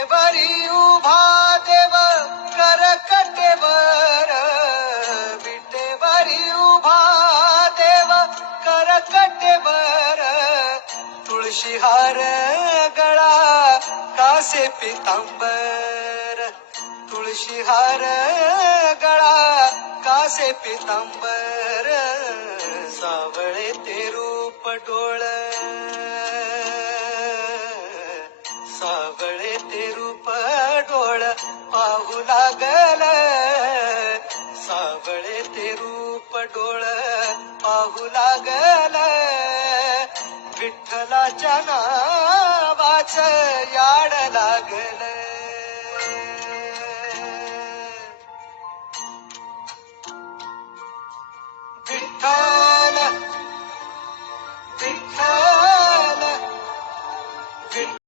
विटेवरी उभा देव करकटेवर, विटेवरी उभा देव करकटेवर, तुळशी हार गळा कासे पितांबर, तुळशी हार गळा कासे पितांबर, सावळे ते रूप डोळ, सावळे ते रूप डोळ पाहू लागल, सावळे ते रूप डोळ पाहू लागल, विठ्ठलाच्या नावाच या